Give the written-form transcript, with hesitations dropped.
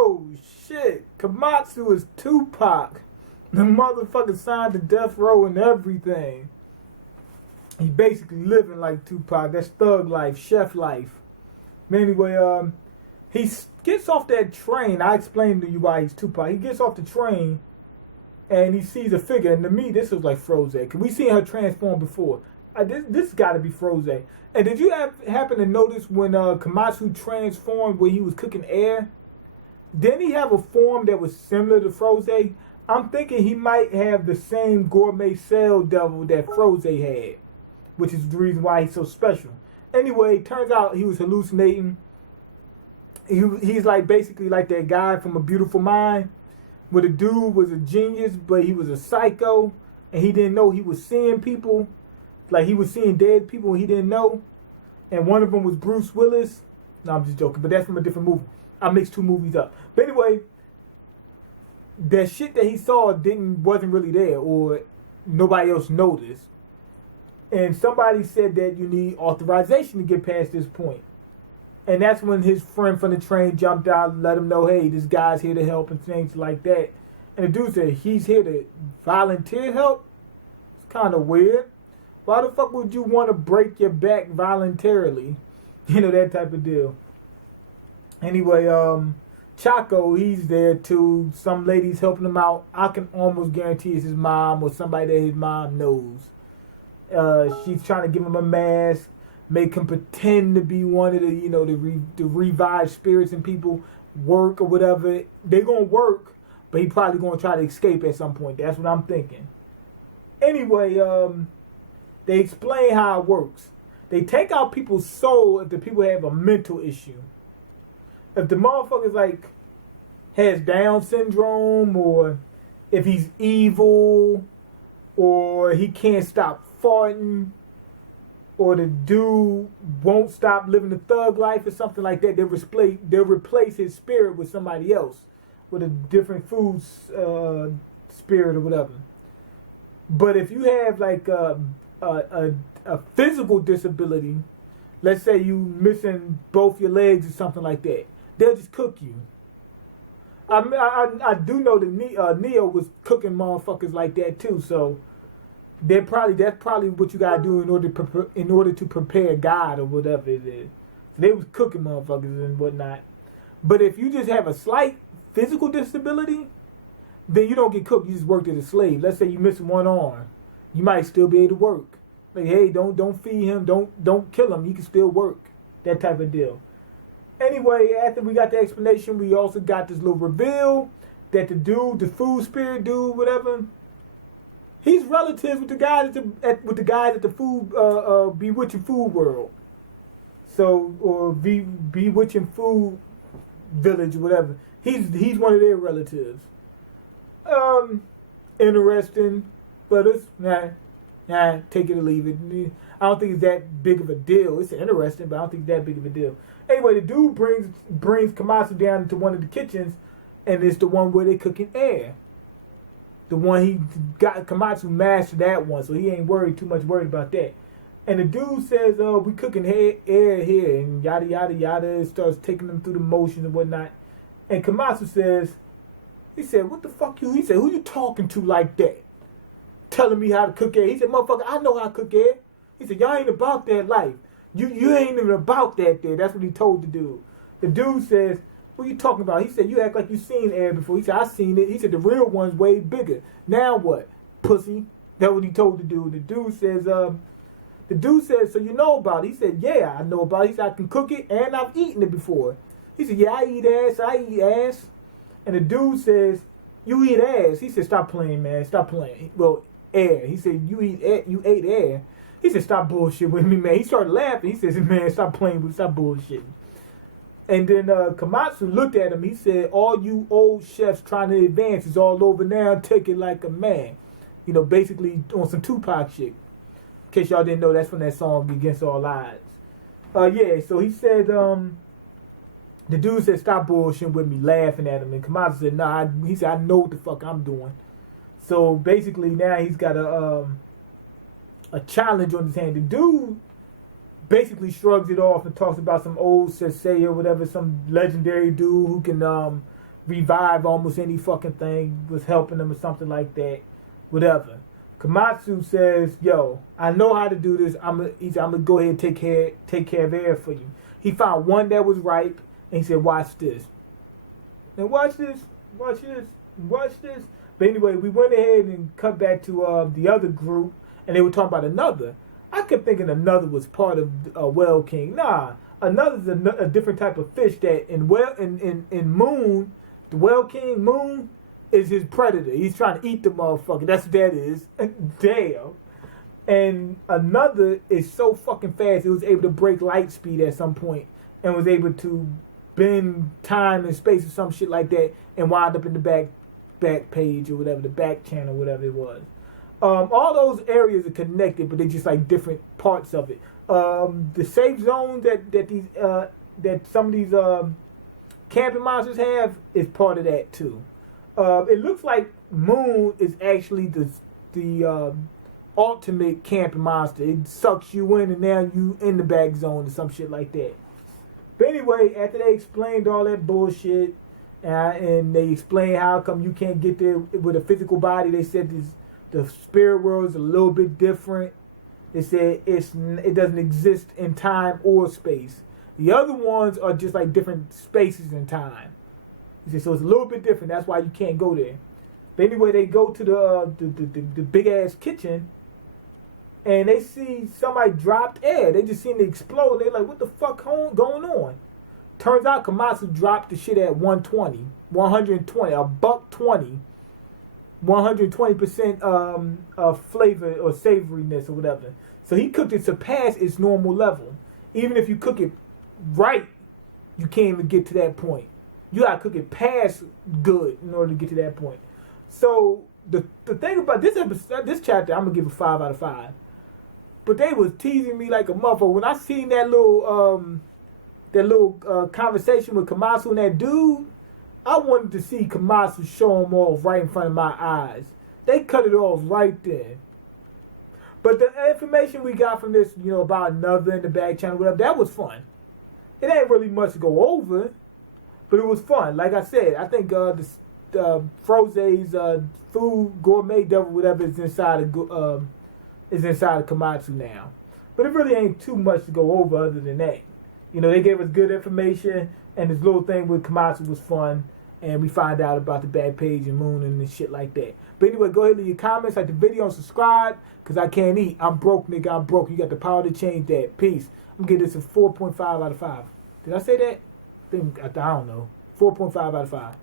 Oh, shit. Komatsu is Tupac. The motherfucker signed to death row and everything. He basically living like Tupac. That's thug life, chef life. But anyway, he gets off that train. I explained to you why he's Tupac. He gets off the train and he sees a figure. And to me, this was like Froze. Because we seen her transform before. This got to be Froze. And did you happen to notice when Komatsu transformed when he was cooking air? Didn't he have a form that was similar to Froze? I'm thinking he might have the same gourmet cell devil that Froze had, which is the reason why he's so special. Anyway, turns out he was hallucinating. He's like basically like that guy from A Beautiful Mind, where the dude was a genius, but he was a psycho, and he didn't know he was seeing people. Like he was seeing dead people he didn't know. And one of them was Bruce Willis. No, I'm just joking, but that's from a different movie. I mixed two movies up. But anyway, that shit that he saw wasn't really there, or nobody else noticed. And somebody said that you need authorization to get past this point. And that's when his friend from the train jumped out and let him know, hey, this guy's here to help and things like that. And the dude said, he's here to volunteer help? It's kind of weird. Why the fuck would you want to break your back voluntarily? You know, that type of deal. Anyway, Chaco, he's there too. Some lady's helping him out. I can almost guarantee it's his mom or somebody that his mom knows. She's trying to give him a mask, make him pretend to be one of the, you know, the revived spirits and people, work or whatever. They're going to work, but he probably going to try to escape at some point. That's what I'm thinking. Anyway, they explain how it works. They take out people's soul if the people have a mental issue. If the motherfucker's like has Down syndrome, or if he's evil, or he can't stop farting, or the dude won't stop living the thug life or something like that, they'll replace his spirit with somebody else, with a different food spirit or whatever. But if you have like a physical disability, let's say you missing both your legs or something like that, they'll just cook you. I do know that Neo was cooking motherfuckers like that too, so that's probably what you gotta do in order to prepare God or whatever it is. So they was cooking motherfuckers and whatnot. But if you just have a slight physical disability, then you don't get cooked. You just worked as a slave. Let's say you missing one arm, you might still be able to work. Like, hey, don't feed him, don't kill him. He can still work. That type of deal. Anyway, after we got the explanation, we also got this little reveal that the dude, the food spirit dude, whatever, he's relatives with the guys at the food bewitching food world. So, or bewitching food village or whatever. He's one of their relatives. Interesting, but it's take it or leave it. I don't think it's that big of a deal. It's interesting, but I don't think it's that big of a deal. Anyway, the dude brings Komatsu down into one of the kitchens, and it's the one where they cooking air. The one he got Komatsu mastered that one, so he ain't too much worried about that. And the dude says, we cooking air here, and yada yada yada. Starts taking them through the motions and whatnot. And Komatsu says, he said, what the fuck you? He said, who you talking to like that? Telling me how to cook air. He said, motherfucker, I know how to cook air. He said, y'all ain't about that life. You ain't even about that there. That's what he told the dude. The dude says, what you talking about? He said, you act like you seen air before. He said, I seen it. He said, the real one's way bigger. Now what? Pussy. That's what he told the dude. The dude says, so you know about it? He said, yeah, I know about it. He said, I can cook it and I've eaten it before. He said, yeah, I eat ass. And the dude says, you eat ass. He said, stop playing, man. Stop playing. Well, air. He said, you ate air. He said, stop bullshit with me, man. He started laughing. He says, man, stop playing with me. Stop bullshitting. And then Komatsu looked at him. He said, all you old chefs trying to advance is all over now. Take it like a man. You know, basically on some Tupac shit. In case y'all didn't know, that's from that song, Against All Odds. Yeah, so he said, the dude said, stop bullshitting with me, laughing at him. And Komatsu said, nah, he said, I know what the fuck I'm doing. So basically now he's got a challenge on his hand. The dude basically shrugs it off and talks about some old sensei or whatever, some legendary dude who can revive almost any fucking thing, was helping them or something like that, whatever. Komatsu says, yo, I know how to do this. I'm gonna go ahead and take care of air for you. He found one that was ripe, and he said, watch this. And watch this. But anyway, we went ahead and cut back to the other group, and they were talking about another. I kept thinking another was part of Whale King. Nah, another's a different type of fish that in Moon, the Whale King Moon is his predator. He's trying to eat the motherfucker. That's what that is. Damn. And another is so fucking fast it was able to break light speed at some point and was able to bend time and space or some shit like that and wind up in the back page or whatever, the back channel, whatever it was. All those areas are connected, but they're just like different parts of it. The safe zone that some of these camping monsters have is part of that too. It looks like Moon is actually the ultimate camping monster. It sucks you in and now you in the back zone or some shit like that. But anyway, after they explained all that bullshit and they explained how come you can't get there with a physical body, they said the spirit world is a little bit different. They said it doesn't exist in time or space. The other ones are just like different spaces in time. So it's a little bit different. That's why you can't go there. But anyway, they go to the big ass kitchen, and they see somebody dropped air. They just seen it explode. They're like, "What the fuck going on?" Turns out Komatsu dropped the shit at 120, a buck 20, 120% of flavor or savoriness or whatever. So he cooked it surpass its normal level. Even if you cook it right, you can't even get to that point. You gotta cook it past good in order to get to that point. So the thing about this chapter, I'm gonna give a 5 out of 5. But they was teasing me like a motherfucker. When I seen that little conversation with Komatsu and that dude, I wanted to see Komatsu show him off right in front of my eyes. They cut it off right there. But the information we got from this, about another in the back channel, whatever, that was fun. It ain't really much to go over. But it was fun. Like I said, I think Froze's food gourmet devil, whatever, is inside of Komatsu now. But it really ain't too much to go over other than that. They gave us good information, and this little thing with Komatsu was fun, and we find out about the back page and Moon and shit like that. But anyway, go ahead and leave your comments, like the video, and subscribe, because I can't eat. I'm broke, nigga. I'm broke. You got the power to change that. Peace. I'm going to give this a 4.5 out of 5. Did I say that? I don't know. 4.5 out of 5.